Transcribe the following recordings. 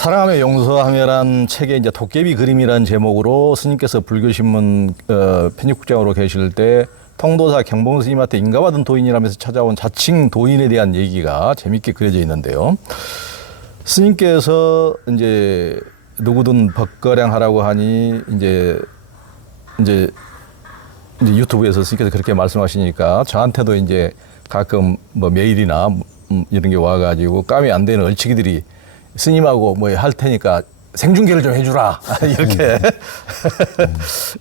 사랑하며 용서하며란 책의 이제 도깨비 그림이라는 제목으로 스님께서 불교신문 편집국장으로 계실 때 통도사 경봉 스님한테 인가받은 도인이라면서 찾아온 자칭 도인에 대한 얘기가 재밌게 그려져 있는데요. 스님께서 이제 누구든 법거량하라고 하니 이제 유튜브에서 스님께서 그렇게 말씀하시니까 저한테도 이제 가끔 뭐 메일이나 이런 게 와가지고 까미 안 되는 얼치기들이 스님하고 뭐 할 테니까 생중계를 좀 해주라 이렇게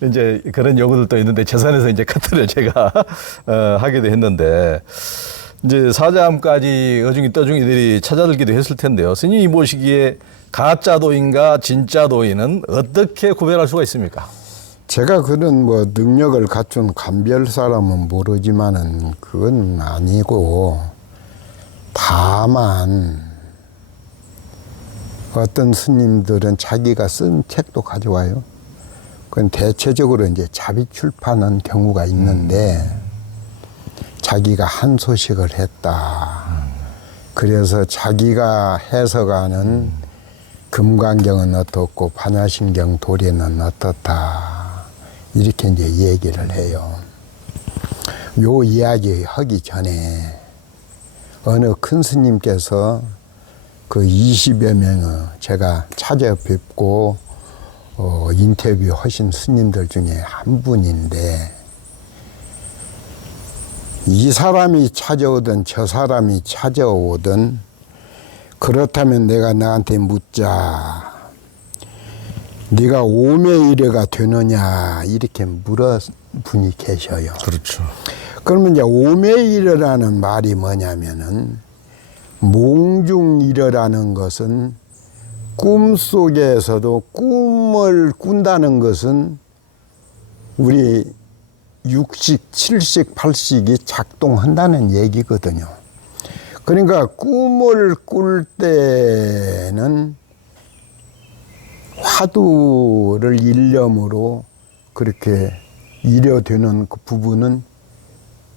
이제 그런 요구들도 있는데 재산에서 이제 카트를 제가 하기도 했는데 이제 사자함까지 어중이 떠중이들이 찾아들기도 했을 텐데요. 스님이 보시기에 가짜 도인과 진짜 도인은 어떻게 구별할 수가 있습니까? 제가 그런 뭐 능력을 갖춘 감별 사람은 모르지만은 그건 아니고, 다만 어떤 스님들은 자기가 쓴 책도 가져와요. 그건 대체적으로 이제 자비 출판한 경우가 있는데, 자기가 한 소식을 했다. 그래서 자기가 해석하는 금강경은 어떻고 반야신경 도례는 어떻다. 이렇게 이제 얘기를 해요. 요 이야기 하기 전에 어느 큰 스님께서 그 20여 명을 제가 찾아뵙고 인터뷰 하신 스님들 중에 한 분인데, 이 사람이 찾아오든 저 사람이 찾아오든 그렇다면 내가 나한테 묻자. 네가 오매이래가 되느냐 이렇게 물어 분이 계셔요. 그렇죠. 그러면 이제 오매이래라는 말이 뭐냐면은, 몽중일어라는 것은 꿈속에서도 꿈을 꾼다는 것은 우리 육식, 칠식, 팔식이 작동한다는 얘기거든요. 그러니까 꿈을 꿀 때는 화두를 일념으로 그렇게 일여되는 그 부분은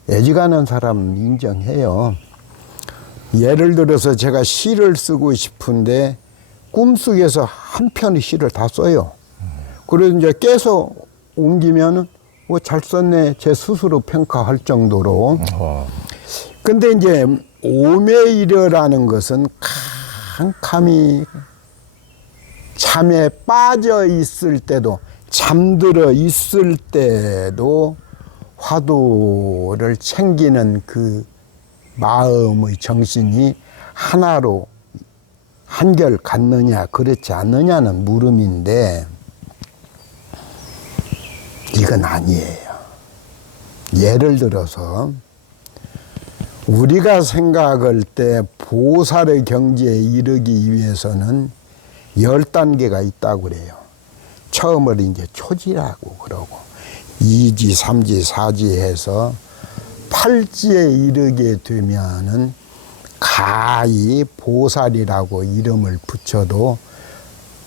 애지간한 사람 인정해요. 예를 들어서 제가 시를 쓰고 싶은데 꿈속에서 한 편의 시를 다 써요. 그래서 이제 깨서 옮기면 잘 썼네, 제 스스로 평가할 정도로. 근데 이제 오매이려라는 것은 캄캄히 잠에 빠져 있을 때도, 잠들어 있을 때도 화두를 챙기는 그 마음의 정신이 하나로 한결 같느냐 그렇지 않느냐는 물음인데, 이건 아니에요. 예를 들어서 우리가 생각할 때 보살의 경지에 이르기 위해서는 10단계가 있다고 그래요. 처음을 이제 초지라고 그러고, 2지, 3지, 4지 해서 8지에 이르게 되면은 가히 보살이라고 이름을 붙여도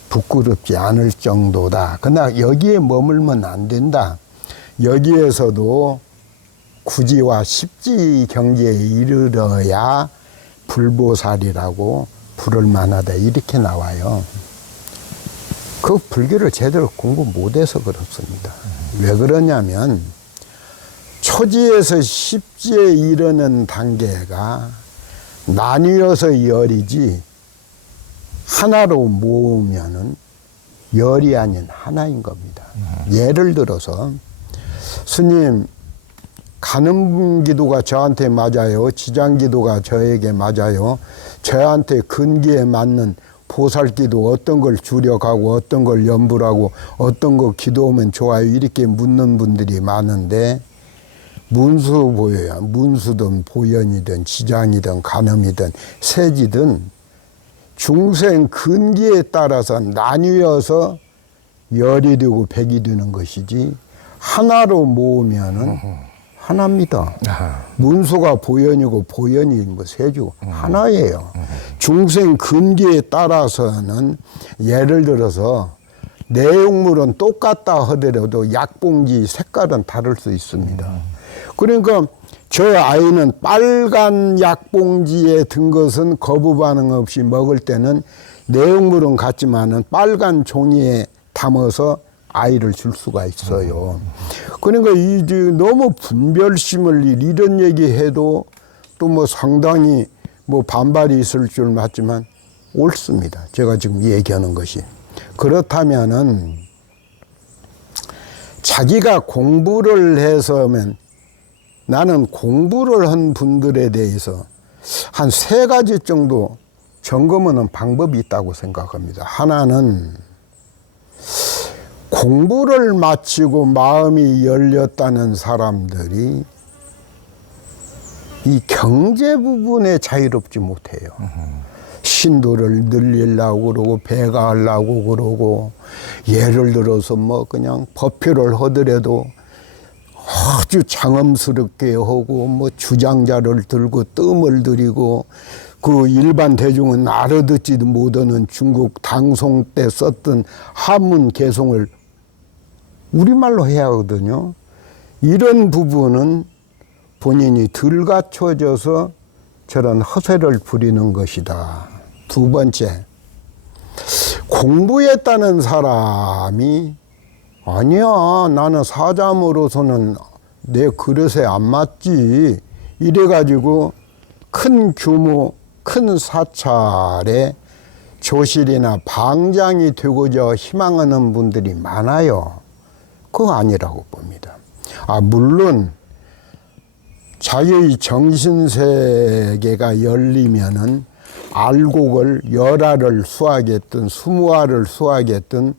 부끄럽지 않을 정도다. 그러나 여기에 머물면 안 된다. 여기에서도 9지와 10지 경지에 이르러야 불보살이라고 부를 만하다. 이렇게 나와요. 그 불교를 제대로 공부 못해서 그렇습니다. 왜 그러냐면 초지에서 10지에 이르는 단계가 나뉘어서 열이지, 하나로 모으면은 열이 아닌 하나인 겁니다. 예를 들어서 스님, 가는 기도가 저한테 맞아요, 지장 기도가 저에게 맞아요, 저한테 근기에 맞는 보살 기도 어떤 걸 주력하고 어떤 걸 염불하고 어떤 거 기도하면 좋아요, 이렇게 묻는 분들이 많은데, 문수 보여야 문수든 보현이든 지장이든 간음이든 세지든 중생 근기에 따라서 나뉘어서 열이 되고 백이 되는 것이지, 하나로 모으면은 하나입니다. 문수가 보현이고 보현이 뭐 세주 하나예요. 중생 근기에 따라서는 예를 들어서 내용물은 똑같다 하더라도 약봉지 색깔은 다를 수 있습니다. 그러니까 저 아이는 빨간 약봉지에 든 것은 거부 반응 없이 먹을 때는 내용물은 같지만은 빨간 종이에 담아서 아이를 줄 수가 있어요. 그러니까 이제 너무 분별심을 이런 얘기해도 또 뭐 상당히 뭐 반발이 있을 줄 맞지만 옳습니다. 제가 지금 얘기하는 것이. 그렇다면은 자기가 공부를 해서면 나는 공부를 한 분들에 대해서 한 3가지 정도 점검하는 방법이 있다고 생각합니다. 하나는 공부를 마치고 마음이 열렸다는 사람들이 이 경제 부분에 자유롭지 못해요. 신도를 늘리려고 그러고 배가 하려고 그러고 예를 들어서 뭐 그냥 법회를 하더라도 아주 장엄스럽게 하고 뭐 주장자를 들고 뜸을 들이고 그 일반 대중은 알아듣지도 못하는 중국 당송 때 썼던 한문 개송을 우리말로 해야 하거든요. 이런 부분은 본인이 덜 갖춰져서 저런 허세를 부리는 것이다. 2번째, 공부했다는 사람이 아니야, 나는 사자으로서는 내 그릇에 안 맞지. 이래가지고 큰 규모, 큰 사찰에 조실이나 방장이 되고자 희망하는 분들이 많아요. 그거 아니라고 봅니다. 물론 자기의 정신세계가 열리면은 알곡을 10알을 수하겠든 20알을 수하겠든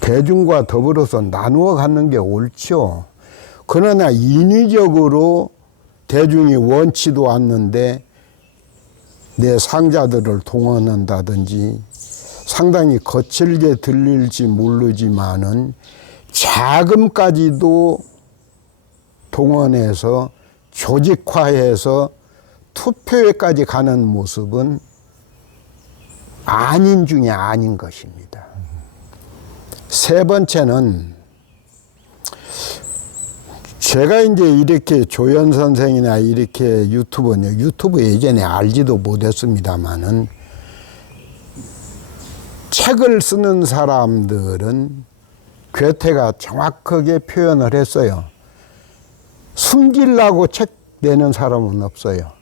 대중과 더불어서 나누어 갖는 게 옳죠. 그러나 인위적으로 대중이 원치도 않는데 내 상자들을 동원한다든지 상당히 거칠게 들릴지 모르지만은 자금까지도 동원해서 조직화해서 투표에까지 가는 모습은 아닌 중에 아닌 것입니다. 3번째는 제가 이제 이렇게 조연 선생이나 이렇게 유튜브 예전에 알지도 못했습니다만은 책을 쓰는 사람들은 괴테가 정확하게 표현을 했어요. 숨기려고 책 내는 사람은 없어요.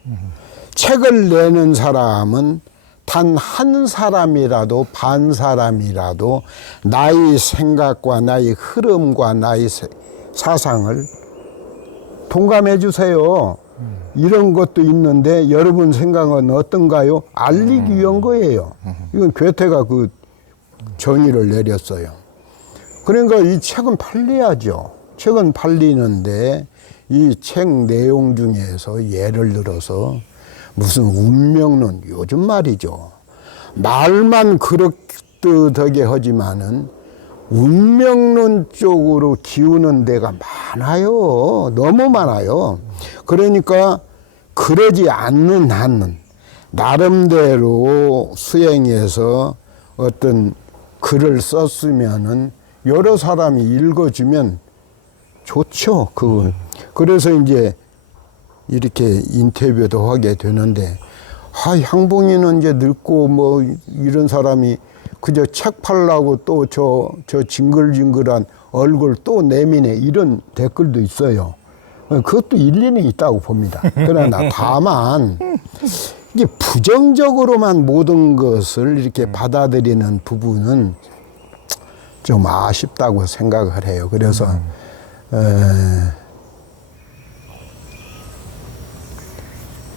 책을 내는 사람은 단 한 사람이라도 반 사람이라도 나의 생각과 나의 흐름과 나의 사상을 동감해 주세요. 이런 것도 있는데 여러분 생각은 어떤가요? 알리기 위한 거예요. 이건 괴테가 그 정의를 내렸어요. 그러니까 이 책은 팔려야죠. 책은 팔리는데 이 책 내용 중에서 예를 들어서 무슨 운명론, 요즘 말이죠. 말만 그렇듯하게 하지만은 운명론 쪽으로 기우는 데가 많아요. 너무 많아요. 그러니까 그러지 않는 한은 나름대로 수행해서 어떤 글을 썼으면은 여러 사람이 읽어주면 좋죠. 그건. 그래서 이제 이렇게 인터뷰도 하게 되는데, 향봉이는 이제 늙고 뭐 이런 사람이 그저 책 팔라고 또 저 징글징글한 얼굴 또 내미네, 이런 댓글도 있어요. 그것도 일리는 있다고 봅니다. 그러나 다만 이게 부정적으로만 모든 것을 이렇게 받아들이는 부분은 좀 아쉽다고 생각을 해요. 그래서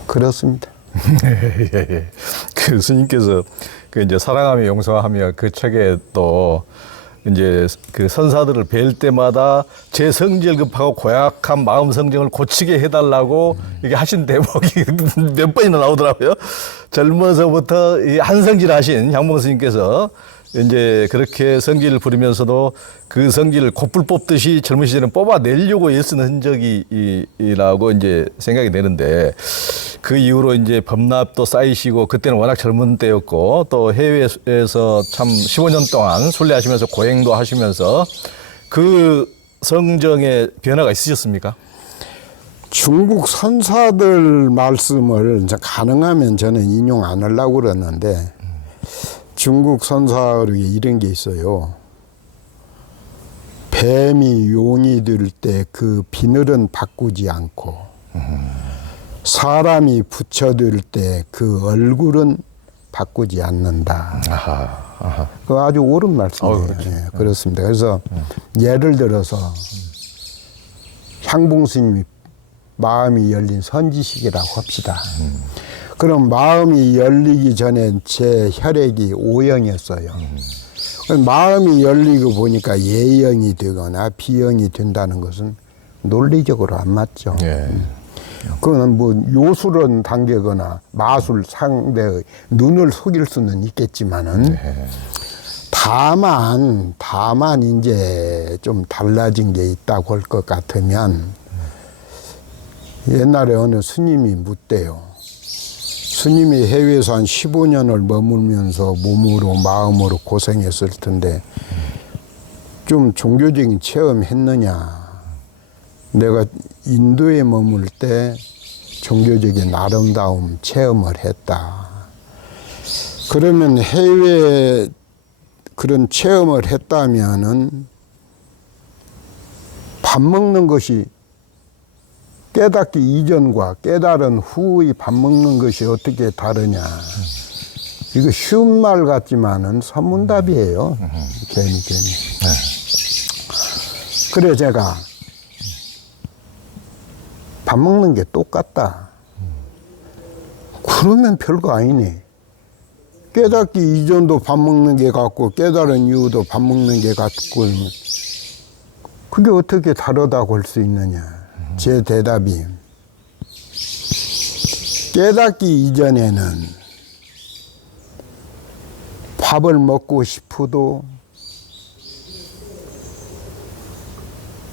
그렇습니다. 예. 그 스님께서 그 이제 사랑하며 용서하며 그 책에 또 이제 그 선사들을 뵐 때마다 제 성질 급하고 고약한 마음 성정을 고치게 해달라고 이게 하신 대목이 몇 번이나 나오더라고요. 젊어서부터 이 한성질하신 향봉 스님께서 이제 그렇게 성질을 부리면서도 그 성질을 곧불 뽑듯이 젊은 시절에 뽑아내려고 애쓴 흔적이라고 이제 생각이 되는데, 그 이후로 이제 법납도 쌓이시고 그때는 워낙 젊은 때였고 또 해외에서 참 15년 동안 순례하시면서 고행도 하시면서 그 성정에 변화가 있으셨습니까? 중국 선사들 말씀을 가능하면 저는 인용 안 하려고 그러는데, 중국 선사록에 이런 게 있어요. 뱀이 용이 들 때 그 비늘은 바꾸지 않고 사람이 부처들 때 그 얼굴은 바꾸지 않는다. 아하. 그 아주 옳은 말씀이에요. 그렇죠. 예, 그렇습니다. 그래서 예를 들어서 향봉 스님이 마음이 열린 선지식이라고 합시다. 그럼 마음이 열리기 전에 제 혈액이 O형이었어요. 마음이 열리고 보니까 A형이 되거나 B형이 된다는 것은 논리적으로 안 맞죠. 예. 그거는 뭐 요술은 단계거나 마술 상대의 눈을 속일 수는 있겠지만은 다만 이제 좀 달라진 게 있다고 할 것 같으면 옛날에 어느 스님이 묻대요. 스님이 해외에서 한 15년을 머물면서 몸으로 마음으로 고생했을 텐데 좀 종교적인 체험 했느냐. 내가 인도에 머물 때 종교적인 아름다움 체험을 했다. 그러면 해외에 그런 체험을 했다면은 밥 먹는 것이 깨닫기 이전과 깨달은 후의 밥 먹는 것이 어떻게 다르냐. 이거 쉬운 말 같지만은 선문답이에요. 괜히. 그래 제가 밥 먹는 게 똑같다. 그러면 별거 아니네. 깨닫기 이전도 밥 먹는 게 같고 깨달은 이후도 밥 먹는 게 같고 그게 어떻게 다르다고 할 수 있느냐. 제 대답이 깨닫기 이전에는 밥을 먹고 싶어도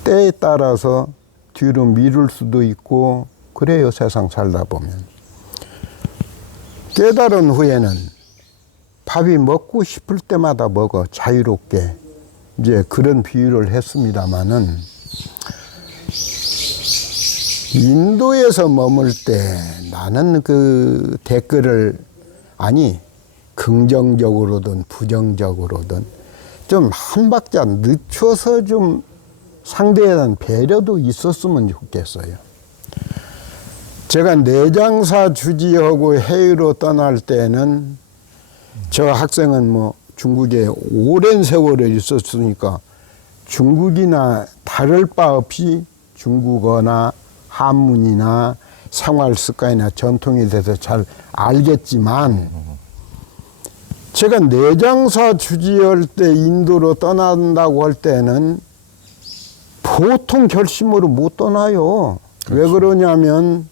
때에 따라서 뒤로 미룰 수도 있고 그래요. 세상 살다 보면. 깨달은 후에는 밥이 먹고 싶을 때마다 먹어 자유롭게 이제 그런 비유를 했습니다마는 인도에서 머물 때 나는 그 댓글을 긍정적으로든 부정적으로든 좀 한 박자 늦춰서 좀 상대에 대한 배려도 있었으면 좋겠어요. 제가 내장사 주지하고 해외로 떠날 때는 저 학생은 뭐 중국에 오랜 세월을 있었으니까 중국이나 다를 바 없이 중국어나 한문이나 생활 습관이나 전통에 대해서 잘 알겠지만 제가 내장사 주지할 때 인도로 떠난다고 할 때는 보통 결심으로 못 떠나요. 그렇죠. 왜 그러냐면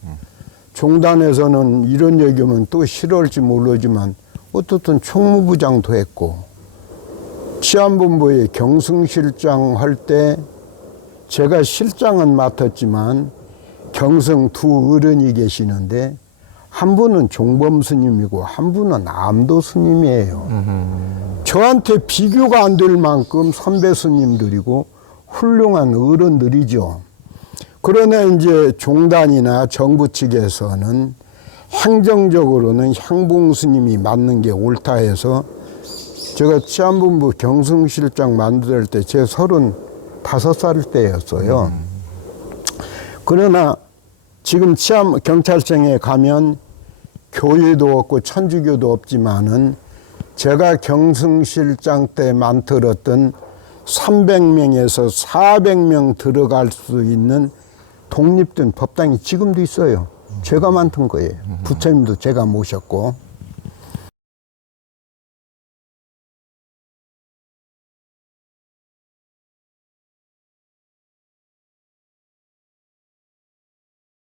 종단에서는 이런 얘기하면 또 싫어할지 모르지만 어떻든 총무부장도 했고 치안본부의 경승실장 할 때 제가 실장은 맡았지만 경승 두 어른이 계시는데 한 분은 종범 스님이고 한 분은 암도 스님이에요. 저한테 비교가 안 될 만큼 선배 스님들이고 훌륭한 어른들이죠. 그러나 이제 종단이나 정부 측에서는 행정적으로는 향봉 스님이 맞는 게 옳다 해서 제가 치안본부 경승실장 만들 때 제 35살 때였어요. 그러나 지금 경찰청에 가면 교회도 없고 천주교도 없지만은 제가 경승실장 때 만들었던 300명에서 400명 들어갈 수 있는 독립된 법당이 지금도 있어요. 제가 만든 거예요. 부처님도 제가 모셨고.